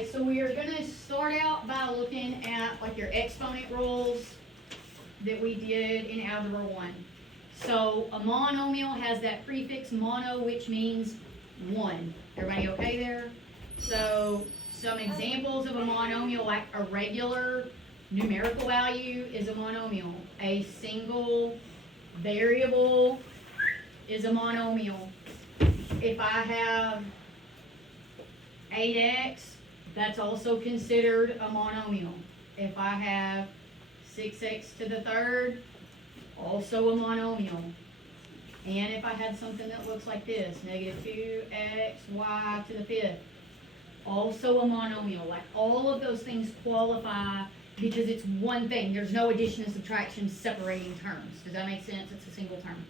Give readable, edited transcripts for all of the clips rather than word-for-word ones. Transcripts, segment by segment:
Okay, so we are gonna start out by looking at like your exponent rules that we did in Algebra 1. So a monomial has that prefix mono, which means one. Everybody okay there? So some examples of a monomial, like a regular numerical value is a monomial. A single variable is a monomial. If I have 8x, that's also considered a monomial. If I have 6x to the third, also a monomial. And if I had something that looks like this, negative 2xy to the fifth, also a monomial. Like all of those things qualify because it's one thing. There's no addition and subtraction separating terms. Does that make sense? It's a single term.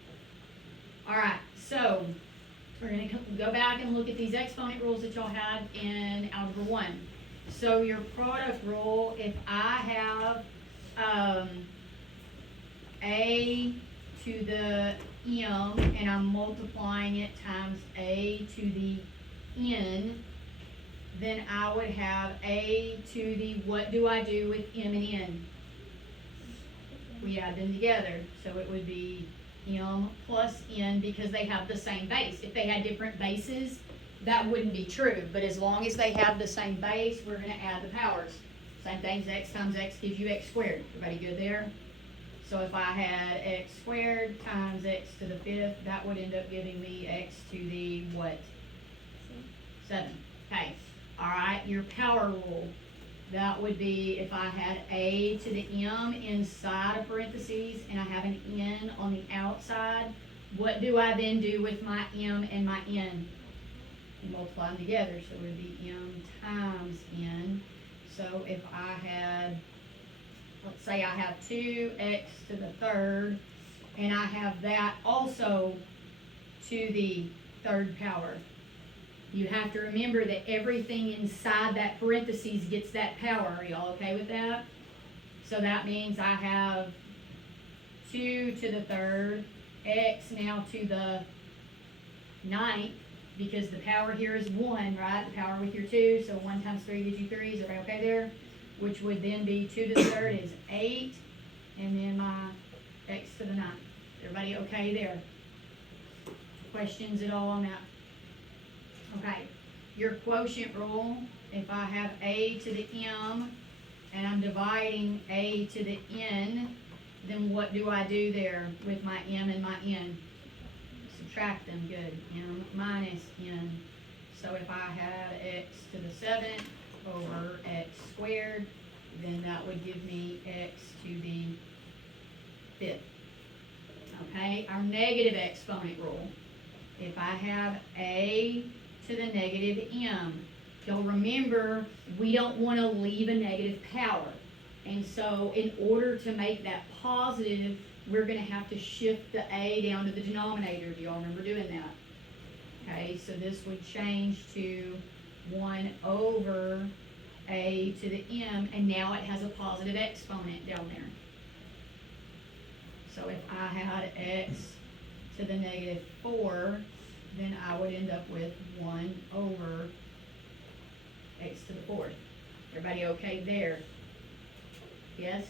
All right, so we're going to go back and look at these exponent rules that y'all had in Algebra 1. So your product rule, if I have a to the m and I'm multiplying it times a to the n, then I would have a to the, what do I do with m and n? We add them together. So it would be m plus n because they have the same base. If they had different bases, that wouldn't be true. But as long as they have the same base, we're going to add the powers. Same thing as x times x gives you x squared. Everybody good there? So if I had x squared times x to the fifth, that would end up giving me x to the what? 7. Okay. All right, your power rule. That would be if I had a to the m inside of parentheses and I have an n on the outside, what do I then do with my m and my n? You multiply them together, so it would be m times n. So if I had, let's say I have 2x to the third, and I have that also to the third power. You have to remember that everything inside that parentheses gets that power. Are y'all okay with that? So that means I have 2 to the third, x now to the ninth, because the power here is 1, right? The power with your 2, so 1 times 3 gives you 3. Is everybody okay there? Which would then be 2 to the third is 8, and then my x to the ninth. Everybody okay there? Questions at all on that? Okay, your quotient rule, if I have a to the m and I'm dividing a to the n, then what do I do there with my m and my n? Subtract them, good. M minus n. So if I had x to the 7th over x squared, then that would give me x to the 5th. Okay, our negative exponent rule. If I have a to the negative m, you'll remember we don't want to leave a negative power. And so in order to make that positive, we're going to have to shift the a down to the denominator. Do y'all remember doing that? Okay, so this would change to 1 over a to the m, and now it has a positive exponent down there. So if I had x to the negative 4, then I would end up with 1 over x to the 4th. Everybody okay there? Yes?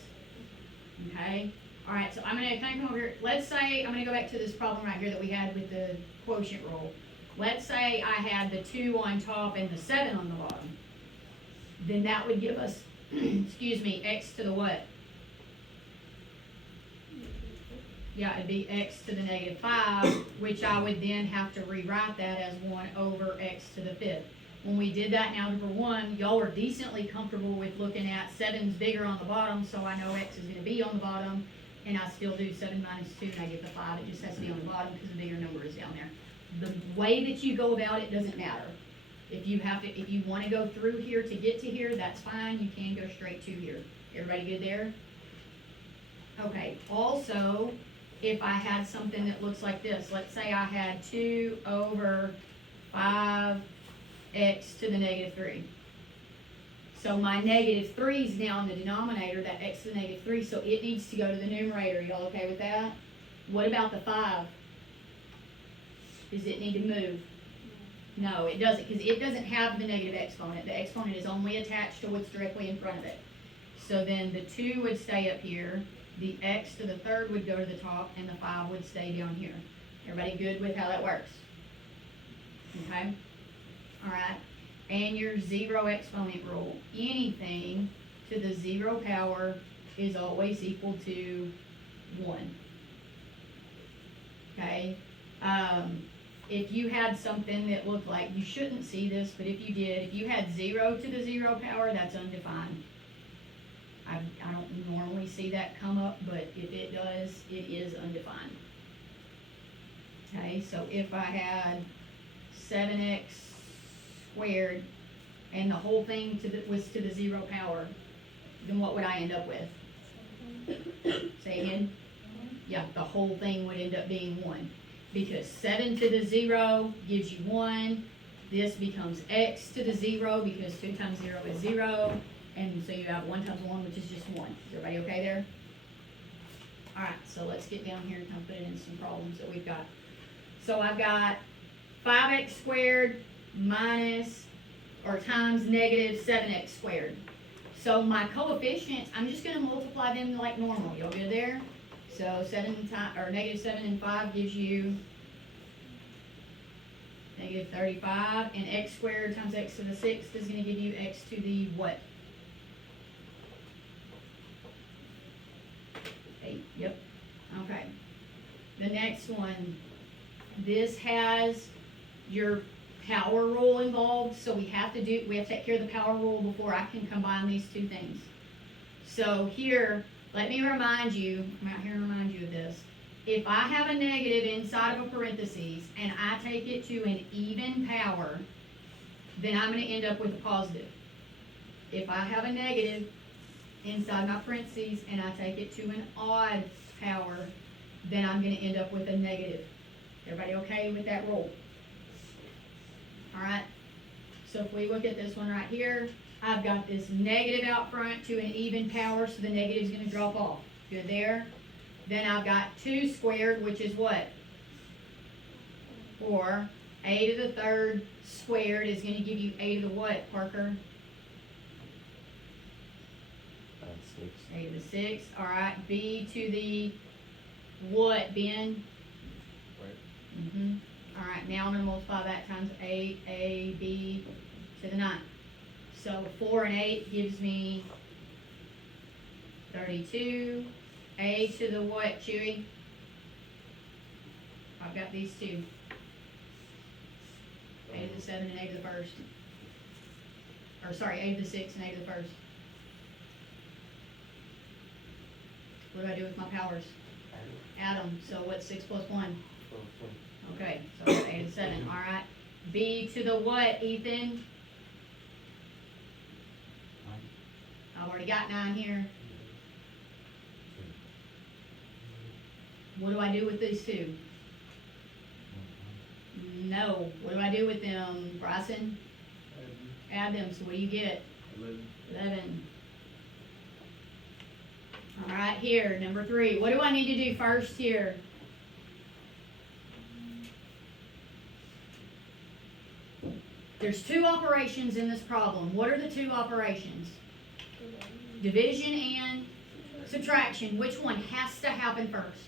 Okay. All right, so I'm going to kind of come over here. Let's say, I'm going to go back to this problem right here that we had with the quotient rule. Let's say I had the 2 on top and the 7 on the bottom. Then that would give us, excuse me, x to the what? Yeah, it'd be x to the negative 5, which I would then have to rewrite that as 1 over x to the 5th. When we did that in Algebra 1, y'all were decently comfortable with looking at 7's bigger on the bottom, so I know x is going to be on the bottom, and I still do 7 minus 2, and I get the 5. It just has to be on the bottom because the bigger number is down there. The way that you go about it doesn't matter. If you want to go through here to get to here, that's fine. You can go straight to here. Everybody good there? Okay, also, if I had something that looks like this, let's say I had 2 over 5x to the negative 3. So my negative 3 is now in the denominator, that x to the negative 3, so it needs to go to the numerator. Y'all okay with that? What about the 5? Does it need to move? No, it doesn't, because it doesn't have the negative exponent. The exponent is only attached to what's directly in front of it. So then the 2 would stay up here, the x to the third would go to the top, and the 5 would stay down here. Everybody good with how that works? Okay? Alright. And your 0 exponent rule. Anything to the 0 power is always equal to 1. Okay? If you had something that looked like, you shouldn't see this, but if you did, if you had 0 to the 0 power, that's undefined. I don't normally see that come up, but if it does, it is undefined. Okay, so if I had 7x squared and the whole thing was to the 0 power, then what would I end up with? Say again? Yeah, the whole thing would end up being 1. Because 7 to the 0 gives you 1. This becomes x to the 0 because 2 times 0 is 0. And so you have 1 times 1, which is just 1. Is everybody okay there? Alright, so let's get down here and kind of put it in some problems that we've got. So I've got 5x squared minus or times negative 7x squared. So my coefficients, I'm just going to multiply them like normal. Y'all good there? So 7 times, or negative 7 and 5 gives you negative 35, and x squared times x to the 6th is going to give you x to the what? 8, yep. Okay. The next one, this has your power rule involved, so we have to take care of the power rule before I can combine these two things. So here, let me remind you, I'm out here to remind you of this. If I have a negative inside of a parentheses and I take it to an even power, then I'm going to end up with a positive. If I have a negative inside my parentheses and I take it to an odd power, then I'm going to end up with a negative. Everybody okay with that rule? Alright, so if we look at this one right here, I've got this negative out front to an even power, so the negative is going to drop off. Good there. Then I've got 2 squared, which is what? 4. A to the third squared is going to give you a to the what, Parker? 6. A to the 6. Alright, b to the what, Ben? Right. Alright, now I'm going to multiply that times 8ab to the 9th. So 4 and 8 gives me 32. A to the what, Chewy? I've got these two. A to the 7 and A to the 1st. Or sorry, A to the 6 and A to the 1st. What do I do with my powers? Add them. So what's 6 plus 1? Okay, so I got A to the 7. Alright. B to the what, Ethan? I've already got 9 here. What do I do with these two? No. What do I do with them, Bryson? Add them. So what do you get? 11. All right, here, number 3. What do I need to do first here? There's 2 operations in this problem. What are the 2 operations? Division and subtraction. Which one has to happen first?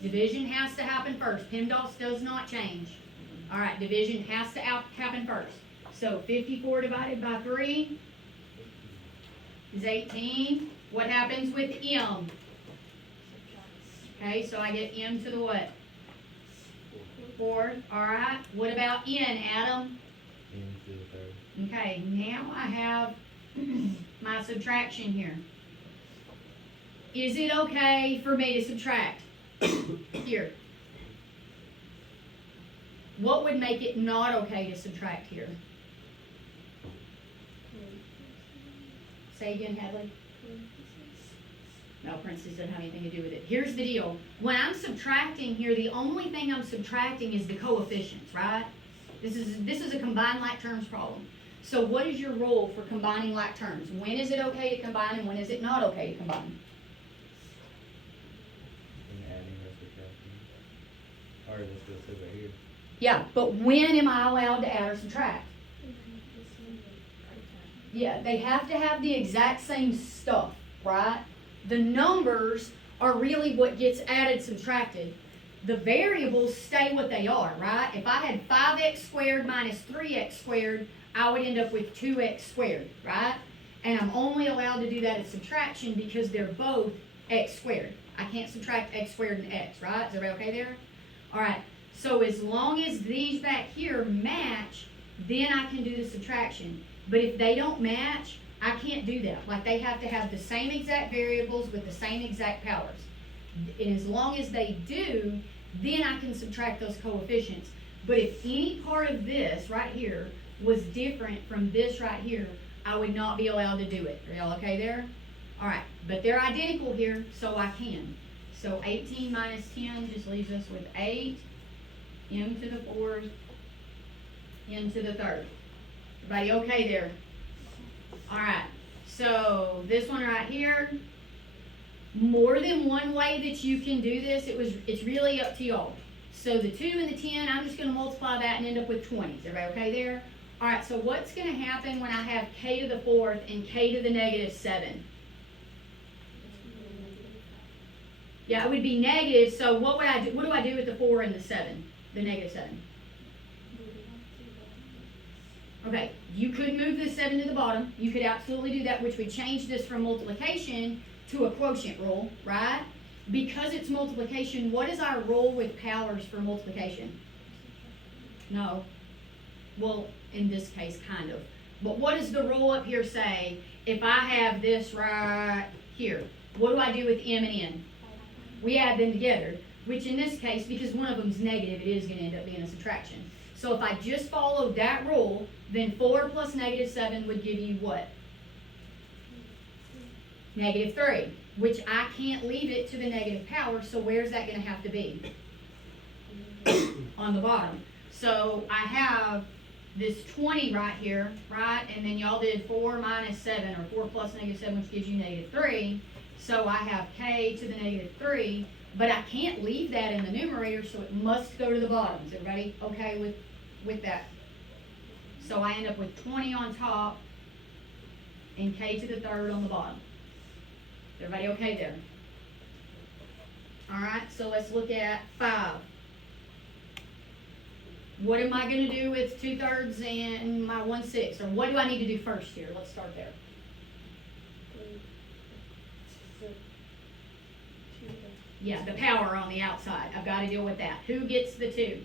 Division has to happen first. PEMDAS does not change. All right, division has to happen first. So 54 divided by 3 is 18. What happens with M? Okay, so I get M to the what? 4. All right. What about N, Adam? N to the 3rd. Okay, now I have my subtraction here. Is it okay for me to subtract? Here. What would make it not okay to subtract here? Say again, Hadley. No, parentheses doesn't have anything to do with it. Here's the deal. When I'm subtracting here, the only thing I'm subtracting is the coefficients, right? This is a combined like terms problem. So what is your rule for combining like terms? When is it okay to combine and when is it not okay to combine? And adding or subtracting. Or this just says right here. Yeah, but when am I allowed to add or subtract? Yeah, they have to have the exact same stuff, right? The numbers are really what gets added, subtracted. The variables stay what they are, right? If I had 5x squared minus 3x squared, I would end up with 2x squared, right? And I'm only allowed to do that as subtraction because they're both x squared. I can't subtract x squared and x, right? Is everybody okay there? All right, so as long as these back here match, then I can do the subtraction. But if they don't match, I can't do that. Like, they have to have the same exact variables with the same exact powers. And as long as they do, then I can subtract those coefficients. But if any part of this right here was different from this right here, I would not be allowed to do it. Are y'all okay there? All right, but they're identical here, so I can. So 18 minus 10 just leaves us with 8, m to the 4th, n to the 3rd. Everybody okay there? All right, so this one right here, more than one way that you can do this. It's really up to y'all. So the 2 and the 10, I'm just going to multiply that and end up with 20. Is everybody okay there? All right, so what's going to happen when I have k to the 4th and k to the negative 7? Yeah, it would be negative, so what would I do? What do I do with the 4 and the 7? The negative 7. Okay, you could move the 7 to the bottom. You could absolutely do that, which would change this from multiplication to a quotient rule, right? Because it's multiplication, what is our rule with powers for multiplication? No. Well, in this case, kind of. But what does the rule up here say? If I have this right here, what do I do with m and n? We add them together, which in this case, because one of them is negative, it is going to end up being a subtraction. So if I just followed that rule, then 4 plus negative 7 would give you what? Negative 3, which I can't leave it to the negative power, so where's that going to have to be? On the bottom. So I have this 20 right here, right? And then y'all did 4 minus 7, or 4 plus negative 7, which gives you negative 3. So I have k to the negative 3, but I can't leave that in the numerator, so it must go to the bottom. Is everybody okay with that? So I end up with 20 on top and k to the 3rd on the bottom. Is everybody okay there? All right, so let's look at 5. What am I going to do with 2/3 and my 1/6? Or what do I need to do first here? Let's start there. Yeah, the power on the outside. I've got to deal with that. Who gets the 2?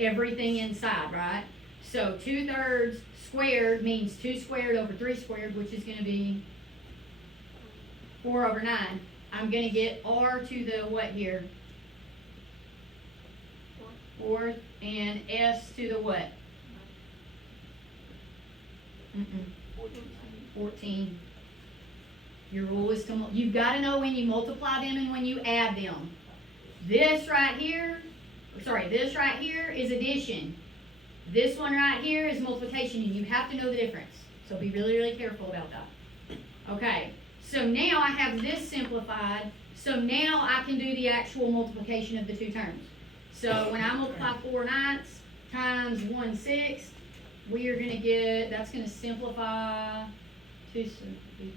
Everything inside, right? So 2/3 squared means 2 squared over 3 squared, which is going to be 4 over 9. I'm going to get r to the what here? 4th, and s to the what? 14. Your rule is to, you've got to know when you multiply them and when you add them. This right here is addition. This one right here is multiplication, and you have to know the difference. So be really, really careful about that. Okay, so now I have this simplified, so now I can do the actual multiplication of the two terms. So when I multiply 4/9 times 1/6, we are going to get, that's going to simplify to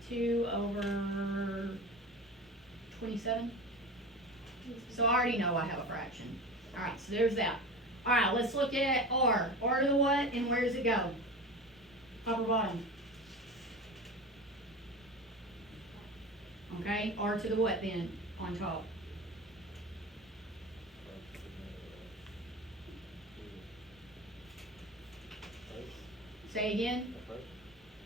2 over 27. So I already know I have a fraction. All right, so there's that. All right, let's look at r. R to the what, and where does it go? Top or bottom? Okay, r to the what then, on top? Say again.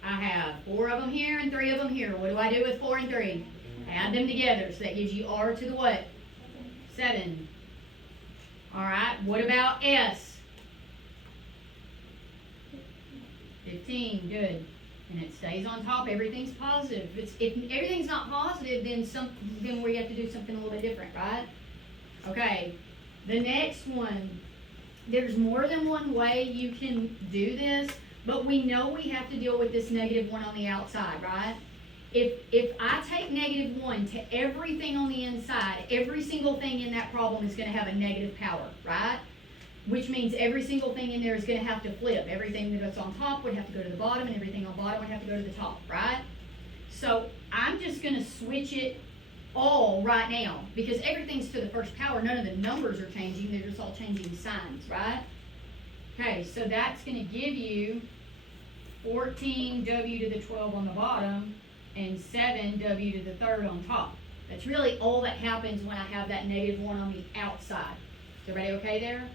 I have 4 of them here and 3 of them here. What do I do with 4 and 3? Add them together. So that gives you r to the what? 7. All right. What about s? 15. Good. And it stays on top. Everything's positive. If everything's not positive, then we have to do something a little bit different, right? Okay. The next one. There's more than one way you can do this. But we know we have to deal with this -1 on the outside, right? If I take -1 to everything on the inside, every single thing in that problem is going to have a negative power, right? which means every single thing in there is gonna have to flip. Everything that's on top would have to go to the bottom, and everything on bottom would have to go to the top, right? So I'm just gonna switch it all right now, because everything's to the first power. None of the numbers are changing, they're just all changing signs, right? Okay, so that's gonna give you 14w to the 12 on the bottom and 7w to the third on top. That's really all that happens when I have that -1 on the outside. Is everybody okay there?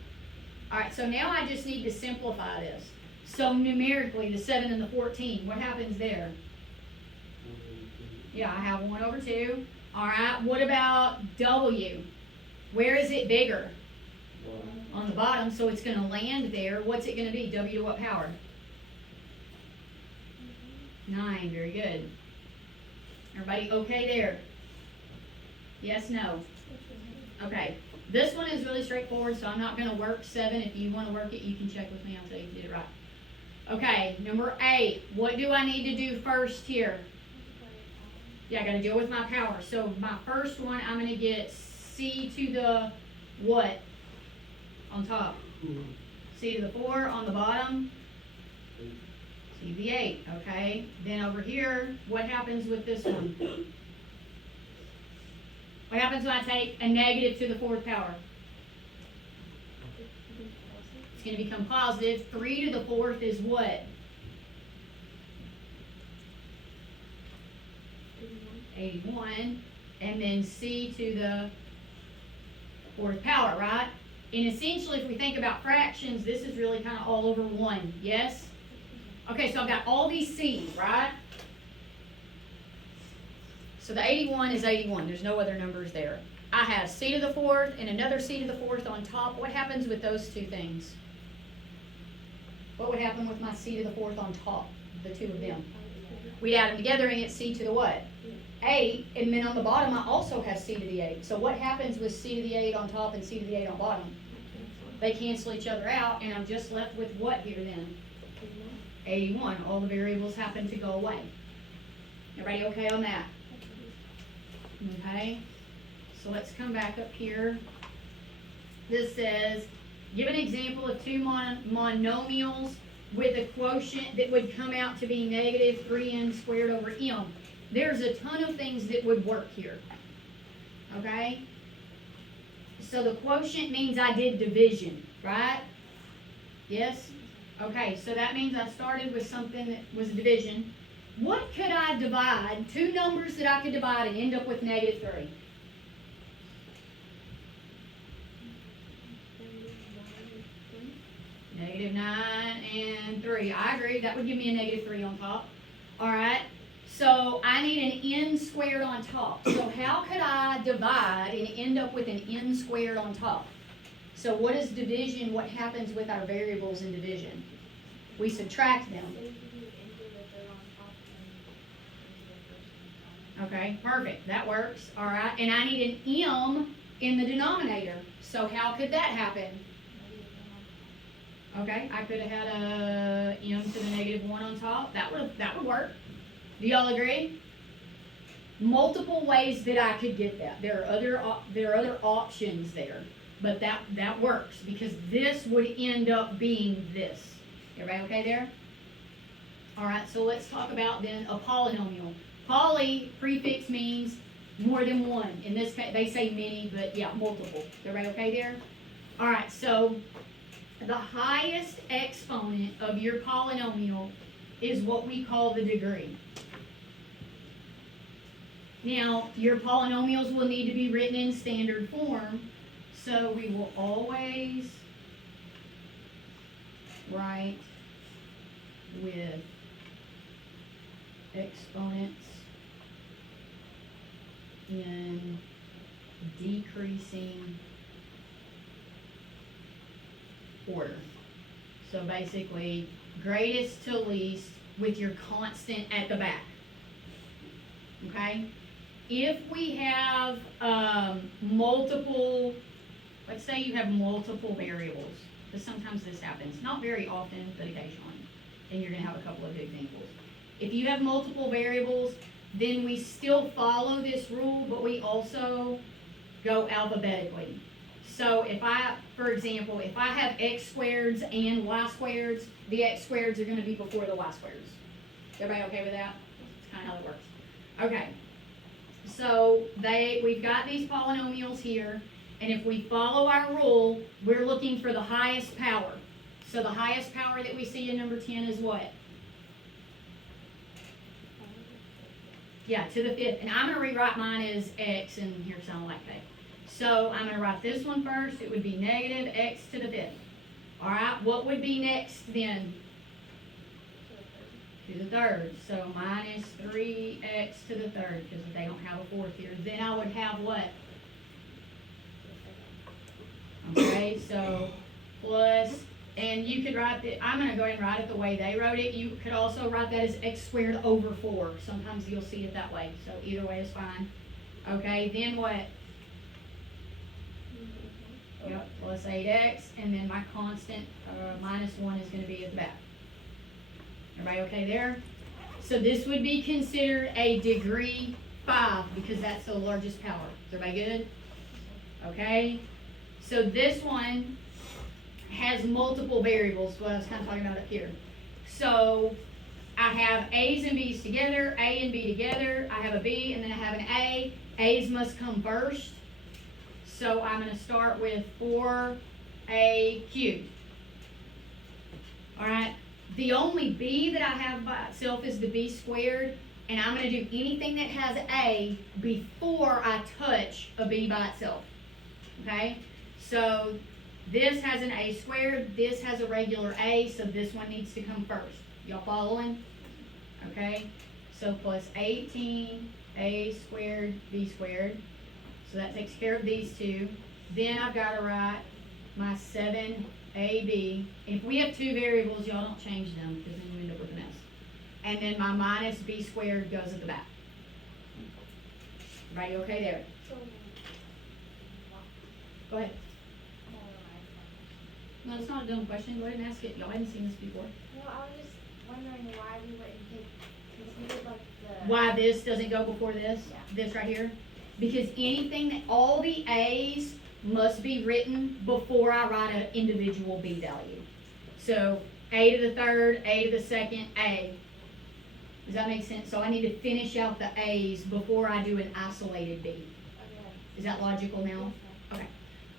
Alright, so now I just need to simplify this. So numerically, the 7 and the 14, what happens there? Yeah, I have 1 over 2. Alright, what about w? Where is it bigger? On the bottom, so it's going to land there. What's it going to be? W to what power? 9, very good. Everybody okay there? Yes, no? Okay, this one is really straightforward, so I'm not going to work 7. If you want to work it, you can check with me. I'll tell you if you did it right. Okay, number 8. What do I need to do first here? Yeah, I got to deal with my power. So my first one, I'm going to get c to the what? On top. C to the 4 on the bottom. C to the 8, okay? Then over here, what happens with this one? What happens when I take a negative to the 4th power? It's going to become positive. 3 to the 4th is what? 81. And then c to the 4th power, right? And essentially, if we think about fractions, this is really kind of all over 1, yes? Okay, so I've got all these c's, right? So the 81 is 81. There's no other numbers there. I have c to the 4th and another c to the 4th on top. What happens with those two things? What would happen with my c to the 4th on top, the two of them? We'd add them together and get c to the what? 8, and then on the bottom I also have c to the 8. So what happens with c to the 8 on top and c to the 8 on bottom? They cancel each other out, and I'm just left with what here then? 81. All the variables happen to go away. Everybody okay on that? Okay. So let's come back up here. This says, give an example of two monomials with a quotient that would come out to be negative 3n squared over m. There's a ton of things that would work here. Okay? So the quotient means I did division, right? Yes? Okay, so that means I started with something that was division. What could I divide? Two numbers that I could divide and end up with -3. -9 and 3. I agree. That would give me a -3 on top. All right. So I need an n squared on top. So how could I divide and end up with an n squared on top? So what is division? What happens with our variables in division? We subtract them. Okay, perfect. That works. All right. And I need an m in the denominator. So how could that happen? Okay, I could have had a m to the -1 on top. That would work. Do y'all agree? Multiple ways that I could get that. There are other options there, but that works because this would end up being this. Everybody okay there? All right, so let's talk about then a polynomial. Poly prefix means more than one. In this case, they say many, but yeah, multiple. Everybody okay there? All right, so the highest exponent of your polynomial is what we call the degree. Now, your polynomials will need to be written in standard form, so we will always write with exponents in decreasing order. So basically, greatest to least with your constant at the back. Okay? If we have multiple, let's say you have multiple variables, because sometimes this happens, not very often, but occasionally, and you're going to have a couple of examples. If you have multiple variables, then we still follow this rule, but we also go alphabetically. So if I, for for example, if I have x squareds and y squareds, the x squareds are gonna be before the y squareds. Everybody okay with that? That's kinda how it works. Okay. So we've got these polynomials here, and if we follow our rule, we're looking for the highest power. So the highest power that we see in number 10 is what? Yeah, to the fifth. And I'm going to rewrite mine as x, and here sound like k. So I'm going to write this one first. It would be negative x to the fifth. All right, what would be next then? To the third. So minus 3x to the third, because they don't have a fourth here. Then I would have what? Okay, so plus, and you could write it, I'm going to go ahead and write it the way they wrote it. You could also write that as x squared over 4. Sometimes you'll see it that way. So either way is fine. Okay, then what? Yep, plus 8x, and then my constant minus 1 is going to be at the back. Everybody okay there? So this would be considered a degree 5 because that's the largest power. Is everybody good? Okay. So this one has multiple variables, what I was kind of talking about up here. So I have A's and B's together, A and B together. I have a B and then I have an A. A's must come first. So I'm going to start with 4A cubed. All right. The only B that I have by itself is the B squared, and I'm going to do anything that has A before I touch a B by itself. Okay? So this has an A squared, this has a regular A, so this one needs to come first. Y'all following? Okay? So plus 18 A squared B squared. So that takes care of these two. Then I've got to write my 7AB. If we have two variables, y'all don't change them because then you end up with a mess. And then my minus B squared goes at the back. Everybody okay there? Go ahead. No, it's not a dumb question. Go ahead and ask it. Y'all hadn't seen this before. No, I was just wondering why we wouldn't take, because we did like the. Why this doesn't go before this? Yeah. This right here? Because anything that, all the A's must be written before I write an individual B value. So A to the third, A to the second, A. Does that make sense? So I need to finish out the A's before I do an isolated B. Okay. Is that logical now? Okay.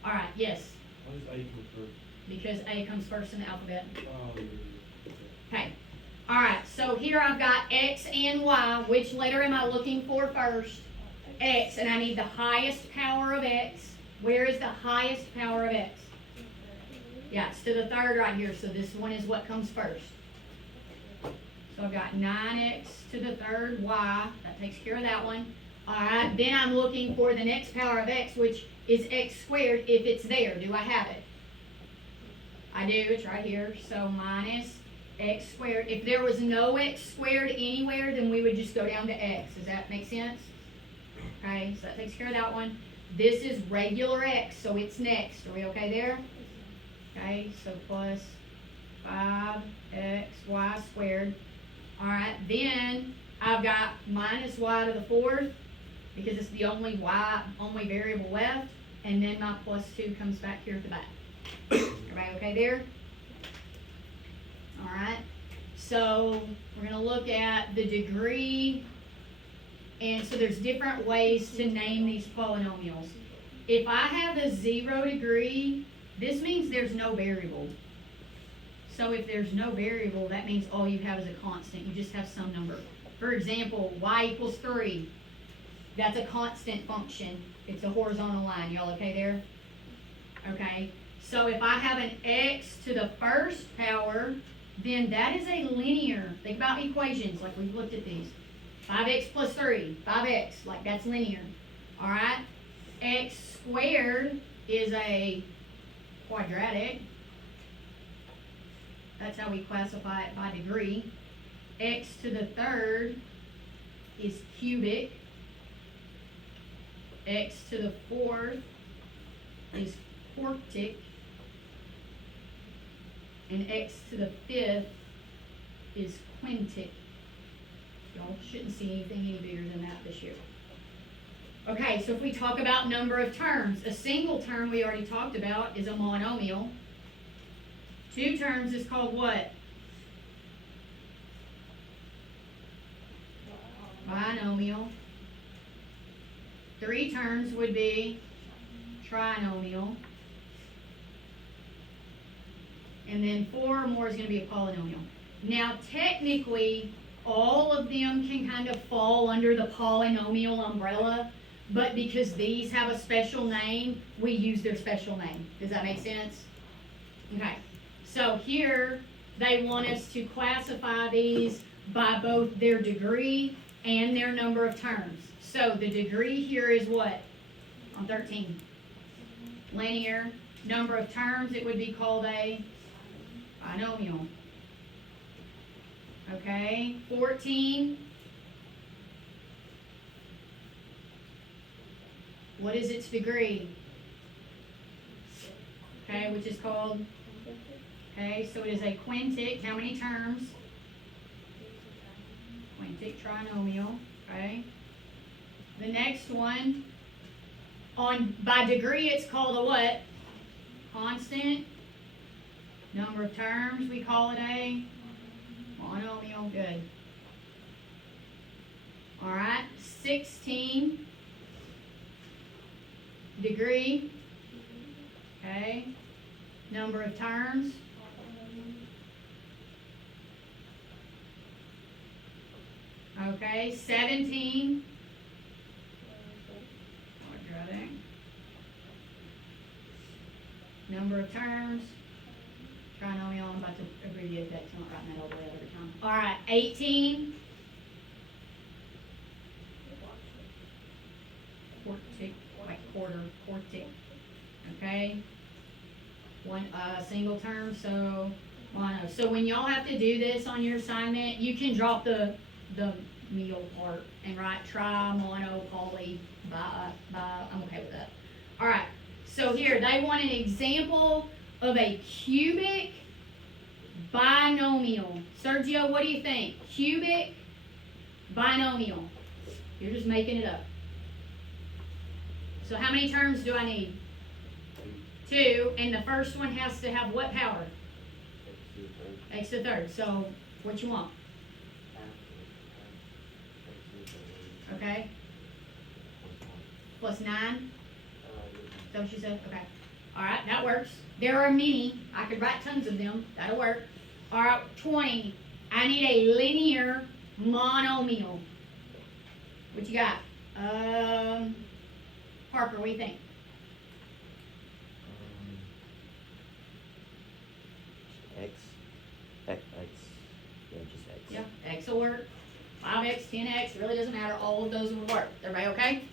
All right, yes. Why does A come first? Because A comes first in the alphabet. Oh, Okay. All right, so here I've got X and Y. Which letter am I looking for first? X, and I need the highest power of X. Where is the highest power of X? Yeah, it's to the third right here, so this one is what comes first. So I've got 9x to the third y. That takes care of that one. All right, then I'm looking for the next power of x, which is x squared if it's there. Do I have it? I do, it's right here. So minus x squared. If there was no x squared anywhere, then we would just go down to x. Does that make sense? Okay, so that takes care of that one. This is regular x, so it's next. Are we okay there? Okay, so plus 5xy squared. All right, then I've got minus y to the fourth because it's the only variable left, and then my plus 2 comes back here at the back. Everybody okay there? All right, so we're going to look at the degree, and so there's different ways to name these polynomials. If I have a 0 degree, this means there's no variable. So if there's no variable, that means all you have is a constant. You just have some number. For example, y equals 3. That's a constant function. It's a horizontal line. Y'all okay there? Okay. So if I have an x to the first power, then that is a linear. Think about equations like we've looked at these. 5x plus 3, 5x, like that's linear. All right? X squared is a quadratic. That's how we classify it by degree. X to the third is cubic. X to the fourth is quartic. And x to the fifth is quintic. Y'all shouldn't see anything any bigger than that this year. Okay, so if we talk about number of terms, a single term we already talked about is a monomial. Two terms is called what? Binomial. Three terms would be trinomial. And then four or more is going to be a polynomial. Now, technically, all of them can kind of fall under the polynomial umbrella, but because these have a special name, we use their special name. Does that make sense? Okay. So here, they want us to classify these by both their degree and their number of terms. So the degree here is what? On 13. Linear. Number of terms, it would be called a binomial. Okay, 14. What is its degree? Okay, which is called? Okay, so it is a quintic. How many terms? Quintic trinomial. Okay. The next one, by degree, it's called a what? Constant. Number of terms, we call it a monomial. Good. All right. 16. Degree. Okay. Number of terms. Okay. 17. Quadratic. Number of terms. Trinomial. I'm about to abbreviate that, so I'm not writing that all the way every time. All right. 18. Quartic, like quarter, quartic. Okay. One single term, so mono. So when y'all have to do this on your assignment, you can drop the meal part and write tri, mono, poly, bi. I'm okay with that. All right. So here they want an example of a cubic binomial. Sergio, what do you think? Cubic binomial. You're just making it up. So how many terms do I need? 2, and the first one has to have what power? X to the third. So what you want? Okay. Plus 9? Is that what you said? Okay. All right, that works. There are many. I could write tons of them. That'll work. All right, 20. I need a linear monomial. What you got? Parker, what do you think? X. Yeah, just X. Yeah, X will work. 5x, 10x, really doesn't matter. All of those will work. Everybody okay?